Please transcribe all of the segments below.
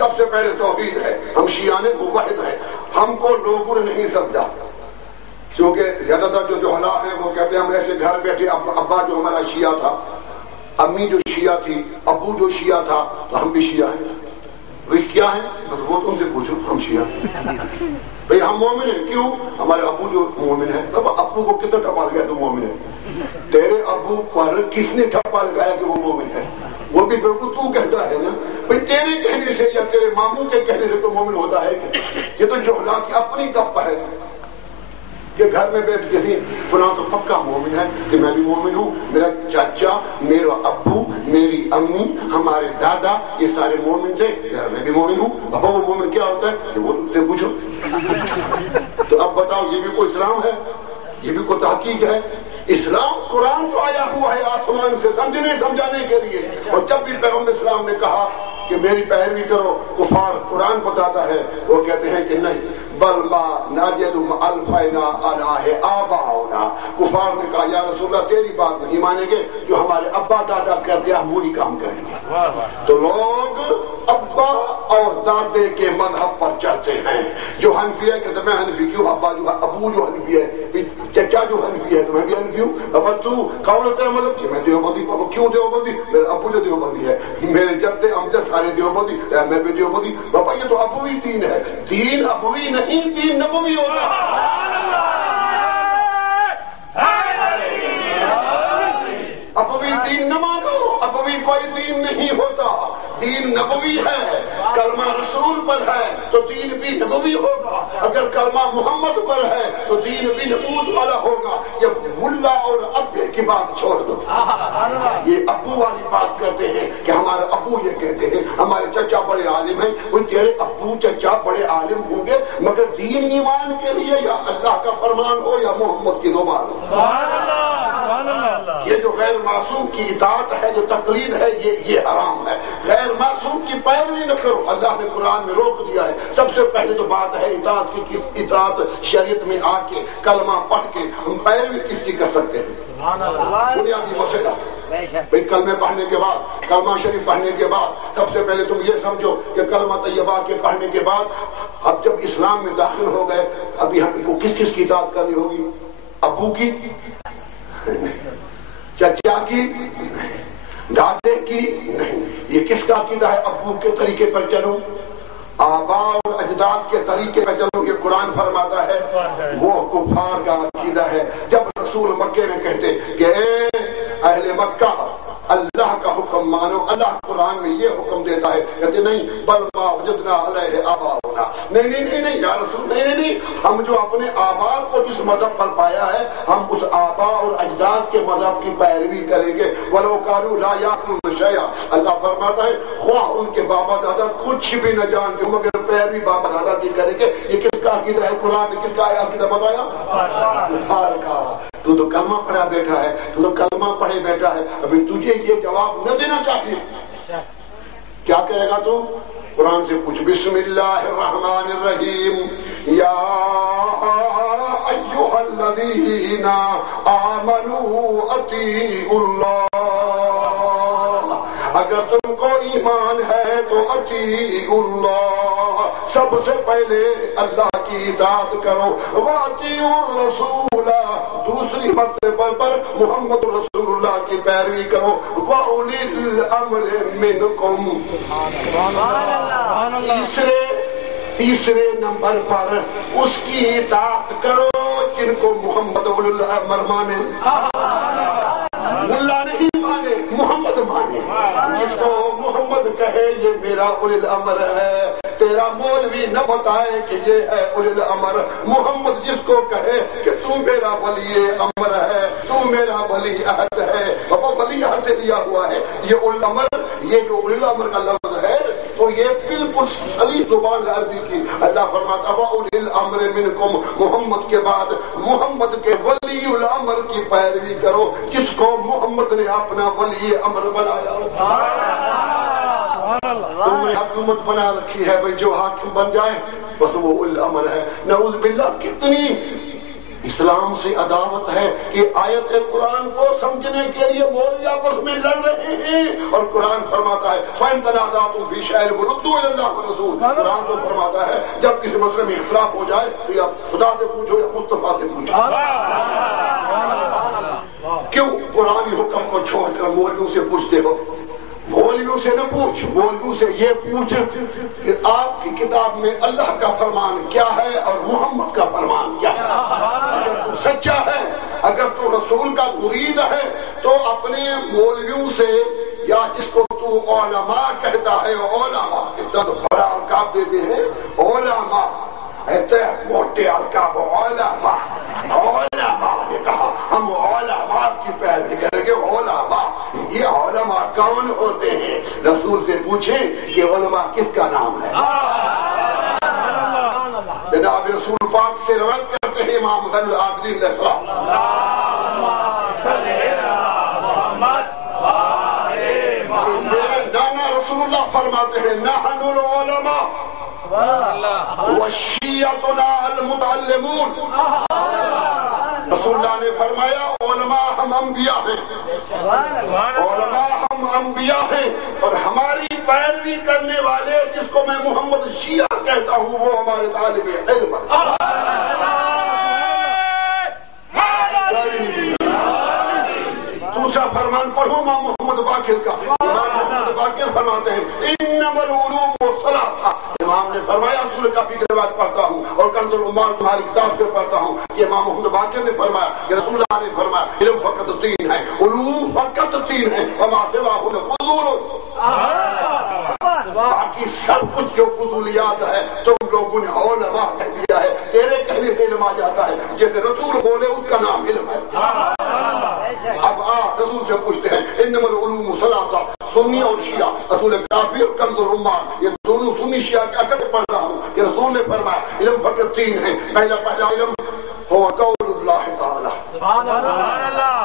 سب سے پہلے توحید ہے. ہم شیعہ نے موحد ہیں. ہم کو لوگوں نے نہیں سمجھا، کیونکہ زیادہ تر جو حالات ہیں وہ کہتے ہیں ہم ایسے گھر بیٹھے. ابا جو ہمارا شیعہ تھا، امی جو شیعہ تھی، ابو جو شیعہ تھا، تو ہم بھی شیعہ ہیں. بھائی کیا ہے؟ بس وہ تم سے پوچھو. ہم شیعہ بھائی ہم مومن ہیں. کیوں؟ ہمارے ابو جو مومن ہے. اب ابو کو کتنا ٹپا لگایا تو مومن ہے؟ تیرے ابو پر کس نے ٹپا لگایا کہ وہ مومن ہے؟ وہ بھی بالکل تو کہتا ہے نا. بھائی تیرے کہنے سے یا تیرے ماموں کے کہنے سے تو مومن ہوتا ہے کہ یہ تو جوہلا کی اپنی گپ ہے کہ گھر میں بیٹھ کے فلاں تو پکا مومن ہے کہ میں بھی مومن ہوں، میرا چاچا، میرا ابو، میری امی، ہمارے دادا یہ سارے مومن تھے، میں بھی مومن ہوں. ابا وہ مومن کیا ہوتا ہے کہ وہ سے پوچھو. تو اب بتاؤ یہ بھی کوئی اسلام ہے؟ یہ بھی کوئی تحقیق ہے؟ اسلام قرآن تو آیا ہوا ہے آسمان سے سمجھنے سمجھانے کے لیے. اور جب بھی پیغمبر اسلام نے کہا کہ میری پیروی کرو، کفار قرآن بتاتا ہے وہ کہتے ہیں کہ نہیں، بل ما نجد الفینا علیہ آباؤنا. کفار نے کہا یا رسول اللہ تیری بات نہیں مانیں گے، جو ہمارے ابا دادا کرتے ہم وہی کام کریں گے. تو لوگ ابا اور دادے کے مذہب پر چلتے ہیں. جو حنفی ہے کہ میں حنفی کیوں؟ ابو جو حنفی ہے، چچا جو حنفی ہے تو میں بھی حنفی ہوں. اب تو کون تیرا مطلب کہ میں دیوبندی. کیوں دیوبندی؟ میرے ابو جو دیوبندی ہے، میرے جد امجد سارے دیوبندی، میں بھی دیوبندی. بابا یہ تو ابوی دین ہے. دین ابوی نہیں، دین نبوی ہوتا. ابوی دین نہ مانو، ابوی کوئی دین نہیں ہوتا. دین نبوی ہے. کلمہ رسول پر ہے تو دین بھی نبوی ہوگا. اگر کلمہ محمد پر ہے تو دین بھی نبوت والا ہوگا. یہ ملا اور ابے کی بات چھوڑ دو. یہ ابو والی بات کرتے ہیں کہ ہمارے ابو یہ کہتے ہیں ہمارے چچا بڑے عالم ہیں. وہ تیرے ابو چچا بڑے عالم ہوں گے مگر دین ایمان کے لیے یا اللہ کا فرمان ہو یا محمد کی زبان ہو. یہ جو غیر معصوم کی اطاعت ہے، جو تقلید ہے، یہ حرام ہے. غیر معصوم کی پیروی نہ کرو. اللہ نے قرآن میں روک دیا ہے. سب سے پہلے تو بات ہے اطاعت کی. کس اطاعت؟ شریعت میں آ کے کلمہ پڑھ کے ہم پیروی کس کی کر سکتے ہیں؟ بنیادی مسئلہ. بھائی کلمے پڑھنے کے بعد، کلمہ شریف پڑھنے کے بعد سب سے پہلے تم یہ سمجھو کہ کلمہ طیبہ کے پڑھنے کے بعد اب جب اسلام میں داخل ہو گئے ابھی ہم کو کس کس کی اطاعت کرنی ہوگی؟ ابو کی، چچا کی، دادے کی نہیں. یہ کس کا عقیدہ ہے؟ ابو کے طریقے پر چلو، آبا اور اجداد کے طریقے پر چلو. یہ قرآن فرماتا ہے. وہ کفار کا عقیدہ ہے. جب رسول مکے میں کہتے کہ اے اہل مکہ اللہ کا حکم مانو، اللہ قرآن میں یہ حکم دیتا ہے. کہتے نہیں، بل ما وجدنا علیہ آباؤنا. نہیں یا رسول، نہیں. ہم جو اپنے آبا کو جس مذہب پر پایا ہے ہم اس آبا اور اجداد کے مذہب کی پیروی کریں گے. ولو کانوا لا یعقلون شیئا. اللہ فرماتا ہے خواہ ان کے بابا دادا کچھ بھی نہ جانتے مگر پیروی بابا دادا کی کریں گے. یہ کس کا عقیدہ ہے؟ قرآن نے کس کا عقیدہ بتایا؟ کفار کا. تو کلمہ پڑھا بیٹھا ہے، تو کلمہ پڑھے بیٹھا ہے. ابھی تجھے یہ جواب نہ دینا چاہیے. کیا کہے گا تو؟ قرآن سے پوچھ. بسم اللہ الرحمن الرحیم. یا ایھا الذین آمنوا اطیعوا اللہ. اگر تم کو ایمان ہے تو اطیعوا اللہ، سب سے پہلے اللہ کی اطاعت کرو. واطیعوا الرسول، دوسری مرتبہ پر محمد رسول اللہ کی پیروی کرو. واولی الامر منکم. تیسرے نمبر پر اس کی اطاعت کرو جن کو محمد اولی الامر مانے. ملا نہیں مانے، محمد مانے. جس کو محمد کہے یہ میرا اولی الامر ہے. تیرا مولوی نہ بتائے کہ یہ ہے اولی الامر. محمد جس کو کہے کہ تو میرا ولی امر ہے، تو میرا ولی عہد ہے. بابا ولی عہد سے لیا ہوا ہے یہ اولی الامر. یہ جو اولی الامر کا لفظ ہے تو یہ بالکل صحیح زبان عربی کی. اللہ فرماتا ہے اولی الامر منکم. محمد کے بعد محمد کے ولی الامر کی پیروی کرو جس کو محمد نے اپنا ولی امر بنایا. تم نے حکومت بنا رکھی ہے بھائی جو حاکم بن جائے بس وہ الامر ہے. نعوذ باللہ. کتنی اسلام سے عداوت ہے کہ آیت قرآن کو سمجھنے کے لیے مولوی آپس میں لڑ رہے ہیں، اور قرآن فرماتا ہے فَإِن تَنَازَعْتُمْ فِي شَيْءٍ فَرُدُّوهُ إِلَى اللَّهِ وَالرَّسُولِ۔ قرآن تو فرماتا ہے جب کسی مسئلے میں اختلاف ہو جائے تو یا خدا سے پوچھو یا مصطفیٰ سے پوچھو۔ کیوں قرآنی حکم کو چھوڑ کر مولویوں سے پوچھتے ہو؟ مولویوں سے نہ پوچھ، مولویوں سے یہ پوچھ کہ آپ کی کتاب میں اللہ کا فرمان کیا ہے اور محمد کا فرمان کیا ہے۔ اگر تو سچا ہے، اگر تو رسول کا مرید ہے تو اپنے مولویوں سے، یا جس کو تو علماء کہتا ہے، علماء اتنا تو بڑا القاب دیتے ہیں، علماء ایسے موٹے القاب، علماء نے کہا ہم علماء کی پیروی کریں گے۔ علماء، یہ علماء کون ہوتے ہیں؟ رسول سے پوچھیں کہ علماء کس کا نام ہے۔ جناب رسول پاک سے روایت کرتے ہیں امام حسین العابدین علیہ السلام، میرے نانا رسول اللہ فرماتے ہیں نحن العلماء وشیعتنا المتعلمون۔ رسول اللہ نے فرمایا علماء ہم انبیاء ہیں، علماء ہم انبیاء ہیں، اور ہماری پیروی کرنے والے جس کو میں محمد شیعہ کہتا ہوں وہ ہمارے طالب علم ہیں۔ دوسرا فرمان پڑھو امام محمد باقر کا۔ امام محمد باقر فرماتے ہیں انما العلوم ثلاثہ۔ امام نے فرمایا رسول کافی کے روایت پڑھتا ہوں اور کنز العمال تمہاری کتاب سے پڑھتا ہوں کہ امام محمد باقر نے فرمایا کہ رسول اللہ نے فرمایا علم فقط تین ہے، علوم فقط تین ہے، وما سواہن فضول۔ باقی سب کچھ جو فضولیات ہے تم لوگوں نے علماء کہہ دیا ہے، تیرے کہنے سے علم آ جاتا ہے، جیسے رسول بولے اس کا نام علم ہے۔ اب رسول سے پوچھتے ہیں انما العلوم ثلاثہ، سنی اور شیعہ، رسول کافی اور کنز العمال، یہ دونوں سنی شیعہ کا کر پڑھ رہا ہوں کہ رسول نے فرمایا علم فقط تین ہے۔ پہلا علم هو قول اللہ تعالی۔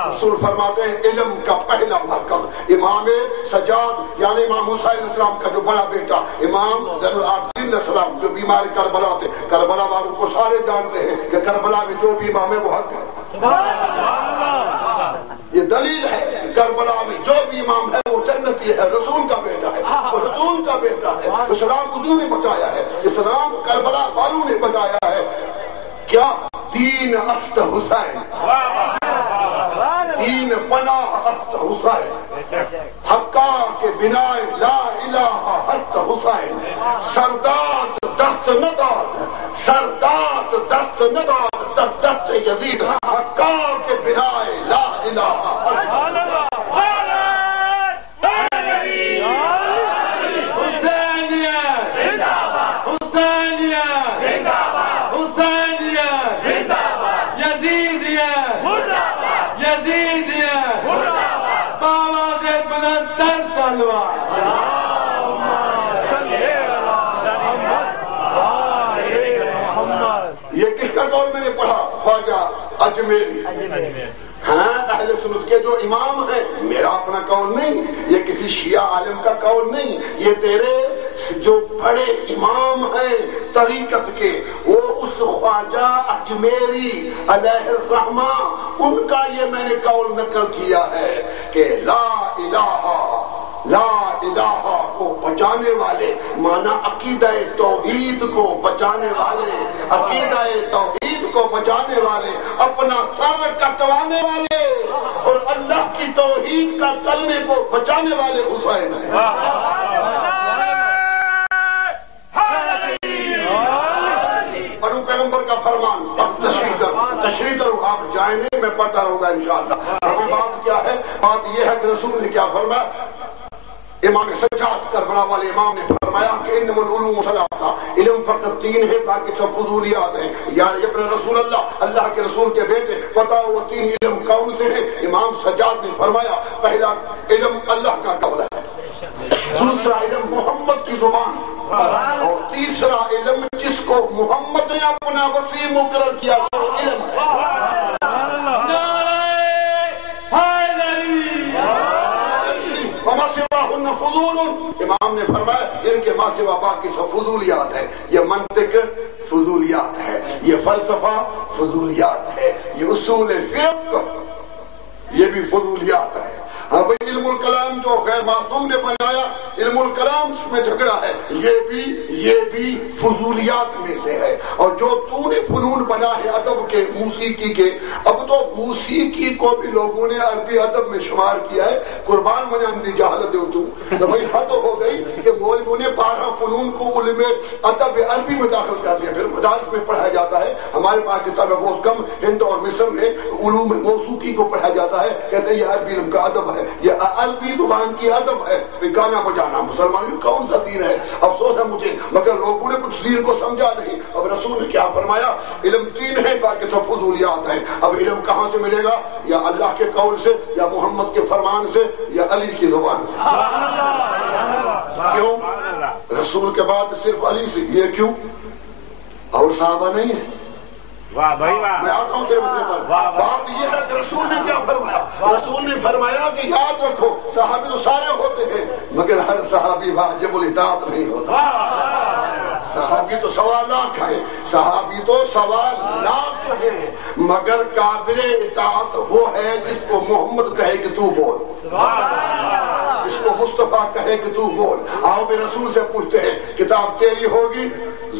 رسول فرماتے ہیں علم کا پہلا مرکز امام سجاد یعنی امام حسین علیہ السلام کا جو بڑا بیٹا امام زین العابدین علیہ السلام جو بیمار کربلا تھے، کربلا والوں کو سارے جانتے ہیں کہ کربلا میں جو بھی امام ہے وہ حق ہے۔ یہ دلیل ہے کربلا میں جو بھی امام ہے وہ جنتی ہے، رسول کا بیٹا ہے، وہ رسول کا بیٹا ہے۔ اسلام کو نے بچایا ہے، اسلام کربلا والوں نے بچایا ہے۔ کیا دین اخت حسین، دین پناہ اخت حسین، حقار کے بنا لا الہ اخت حسین، سرداد دست نداد، سرداد دست نداد دست یزید، حقار کے بنا لا الہ اخت یہ کس کا قول میں نے پڑھا؟ خواجہ اجمیری۔ ہاں اہل سنت کے جو امام ہیں، میرا اپنا قول نہیں، یہ کسی شیعہ عالم کا قول نہیں، یہ تیرے جو بڑے امام ہیں طریقت کے، وہ اس خواجہ اجمیری علیہ الرحمہ ان کا یہ میں نے قول نقل کیا ہے کہ لا الہ کو بچانے والے مانا عقیدہ توحید کو بچانے والے، عقیدہ توحید کو بچانے والے، اپنا سر کٹوانے والے اور اللہ کی توحید کا کلمے کو بچانے والے حسین ہیں۔ بڑوں پیغمبر کا فرمان تشریح کروں، آپ جائیں نہیں، میں پڑھتا رہوں گا انشاءاللہ۔ ابھی بات کیا ہے؟ بات یہ ہے کہ رسول نے کیا فرمایا؟ امام سجاد کربلا والے امام نے فرمایا کہ انما العلوم ثلاثہ، علم فقط تین ہے، باقی سب فضولیات ہیں۔ یعنی ابن رسول اللہ، اللہ کے رسول کے بیٹے، بتاؤ وہ تین علم کون سے ہیں؟ امام سجاد نے فرمایا پہلا علم اللہ کا قول ہے، دوسرا علم محمد کی زبان، اور تیسرا علم جس کو محمد نے اپنا وسیع مقرر کیا وہ علم ہے۔ فضول. امام نے فرمایا ان کے ماں سوا باقی سب فضولیات ہے. یہ منطق فضولیات ہے, یہ فلسفہ فضولیات ہے, یہ اصول فقہ یہ بھی فضولیات ہے. ہاں بھائی علم الکلام جو غیر معصوم نے بنایا, علم الکلام میں جھگڑا ہے, یہ بھی فضولیات میں سے ہے. اور جو تو نے فنون بنا ہے ادب کے, موسیقی کے, اب تو موسیقی کو بھی لوگوں نے عربی ادب میں شمار کیا ہے. قربان مجھے اندھی جہالت دو تو بھائی حد ہو گئی کہ مولویوں نے 12 فنون کو علم ادب عربی میں داخل کر دیا, پھر مدارس میں پڑھایا جاتا ہے. ہمارے پاکستان میں بہت کم, ہند اور مصر میں علوم موسیقی کو پڑھایا جاتا ہے, کہتے ہیں یہ عربی علم کا ادب ہے, یہ عربی زبان کی ادب ہے. گانا بجانا مسلمانوں کون سا دین ہے؟ افسوس ہے مجھے, مگر لوگوں نے کچھ دین کو سمجھا نہیں. اب رسول نے کیا فرمایا, علم 3 ہے باقی سب فضولیات ہیں. اب علم کہاں سے ملے گا؟ یا اللہ کے قول سے, یا محمد کے فرمان سے, یا علی کی زبان سے. کیوں رسول کے بعد صرف علی سے؟ یہ کیوں؟ اور صحابہ نہیں ہے؟ واہ بھائی واہ. میں آتا ہوں تیرے مسئلے پر. بات یہ ہے کہ رسول نے کیا فرمایا؟ رسول نے فرمایا کہ یاد رکھو صحابی تو سارے ہوتے ہیں مگر ہر صحابی واجب الاطاعت نہیں ہوتا. صحابی تو 1.25 لاکھ ہیں, صحابی تو 1.25 لاکھ ہیں, مگر قابل اطاعت وہ ہے جس کو محمد کہے کہ تو بول, جس کو مصطفیٰ کہے کہ تو بول. آؤ بھی رسول سے پوچھتے ہیں, کتاب تیری ہوگی,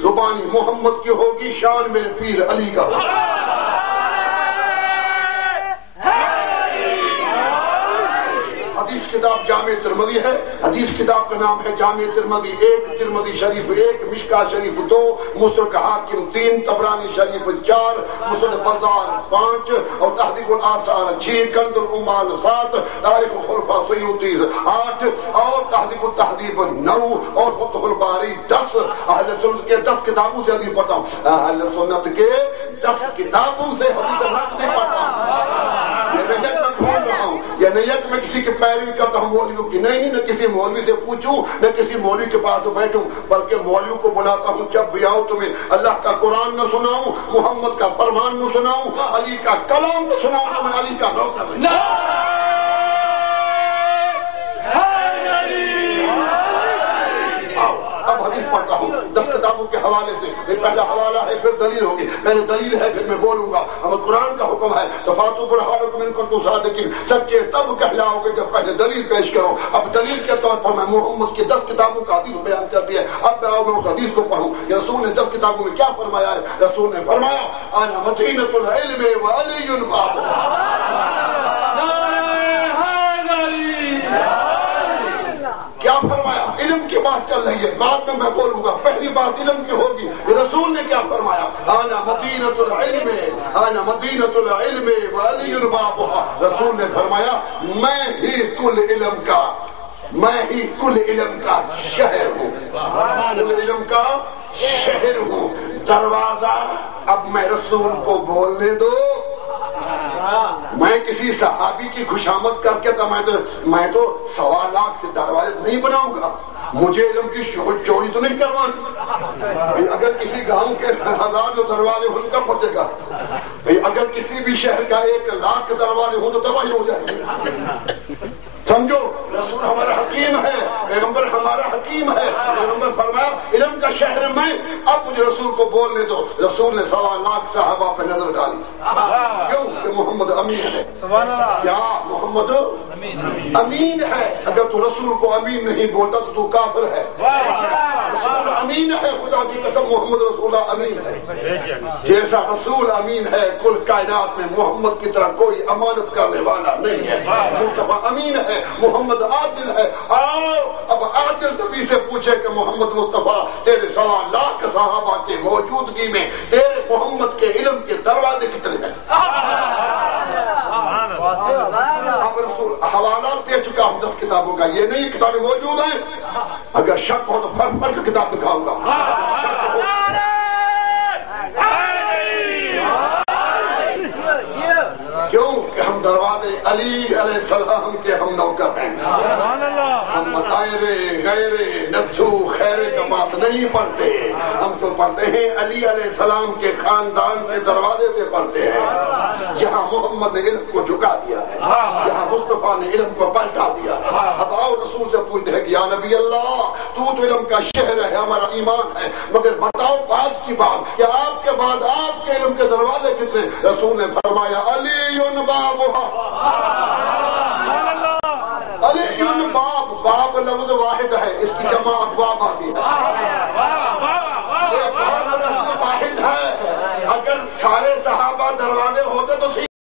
زبانی محمد کی ہوگی, شان میرے پیر علی کا ہوگا. حدیث کتاب جامع ترمذی ہے, حدیث کتاب کا نام ہے جامع ترمذی 1, ترمذی شریف 1, مشکات شریف 2, مسند حاکم 3, طبرانی شریف 4, مسند بزار 5, اور تہذیب الآثار 6, کنز العمال 7, تاریخ الخلفاء سیوطی 8, اور تہذیب التہذیب 9, اور فتح الباری 10. اہل سنت کے 10 کتابوں سے حدیث پڑھتا ہوں, اہل سنت کے 10 کتابوں سے حدیث نہیں پڑھتا ہوں. یعنی یک میں کسی کی پیروی کرتا ہوں مولویوں کی نہیں, نہ کسی مولوی سے پوچھوں, نہ کسی مولوی کے پاس بیٹھوں, بلکہ مولویوں کو بلاتا ہوں جب بھی آؤ تمہیں اللہ کا قرآن نہ سناؤں, محمد کا فرمان نہ سناؤں, علی کا کلام نہ سناؤں, تمہیں علی کا نوکر نہیں. اب حدیث پڑھتا ہوں 10 کتابوں کے حوالے سے. ایک پہلا حوالہ ہے, پھر دلیل ہوگی, پہلے دلیل ہے پھر میں بولوں گا. ہمیں قرآن کا حکم ہے تو فاتو برہانکم ان کنتم صادقین, سچے تب کہلاؤ گے جب پہلے دلیل پیش کرو. اب دلیل کے طور پر میں محمد کی 10 کتابوں کا حدیث بیان کر دیا. اب میں اس حدیث کو پڑھوں. رسول نے 10 کتابوں میں کیا فرمایا ہے؟ رسول نے فرمایا انا مدینۃ العلم وعلی بابها. کیا فرمایا؟ علم کی بات چل رہی ہے, بعد میں بولوں گا, پہلی بات علم کی ہوگی. رسول نے کیا فرمایا؟ انا مدینۃ العلم, انا مدینۃ العلم وعلی بابها. رسول نے فرمایا میں ہی کل علم کا, میں ہی کل علم کا شہر ہوں, کل علم کا شہر ہوں. دروازہ اب میں رسول کو بولنے دو. میں کسی صحابی کی خوشامد کر کے تو میں تو 1.25 لاکھ سے دروازے نہیں بناؤں گا. مجھے علم کی چوری تو نہیں کروانی. اگر کسی گاؤں کے 1000 جو دروازے ہو کب پہنچے گا؟ اگر کسی بھی شہر کا 1 لاکھ دروازے ہو تو تباہی ہو جائے گی. سمجھو رسول ہمارا حکیم ہے, پیغمبر ہمارا حکیم ہے. پیغمبر فرمایا علم کا شہر میں, اب مجھے رسول کو بولنے دو. رسول نے 1.25 لاکھ صحابہ پہ نظر ڈالی. کیوں کہ محمد امین ہے. کیا محمد امین ہے؟ اگر تو رسول کو امین نہیں بولتا تو کافر ہے. رسول امین ہے, خدا کی قسم محمد رسول امین ہے. جیسا رسول امین ہے کل کائنات میں محمد کی طرح کوئی امانت کرنے والا نہیں ہے. مصطفیٰ امین ہے, محمد عادل ہے. آؤ اب عادل نبی سے پوچھے کہ محمد مصطفیٰ تیرے 1.25 لاکھ صحابہ کی موجودگی میں تیرے محمد کے علم کے دروازے کتنے ہیں؟ اب رسول حوالات دے چکا ہوں 10 کتابوں کا, یہ نہیں کتابیں موجود ہیں. اگر شک ہو تو فرق کتاب دکھاؤں گا. کیوں کہ ہم دروازے علی علیہ السلام کے ہم نوکر ہیں. ہم غیرے نجو خیر غیر کا بات نہیں پڑھتے، ہم تو پڑھتے ہیں علی علیہ السلام کے خاندان کے دروازے سے پڑھتے ہیں، جہاں محمد نے علم کو جھکا دیا ہے، جہاں مصطفیٰ نے علم کو پلٹا دیا ہے۔ اب آؤ رسول سے پوچھتے ہیں کہ یا نبی اللہ، تو علم کا شہر ہے، ہمارا ایمان ہے، مگر بتاؤ بات کی بات کہ آپ کے بعد آپ کے علم کے دروازے کتنے؟ رسول نے فرمایا علی بابها، علی باب، باب لفظ واحد ہے، اس کی جمع ابواب آتی ہے،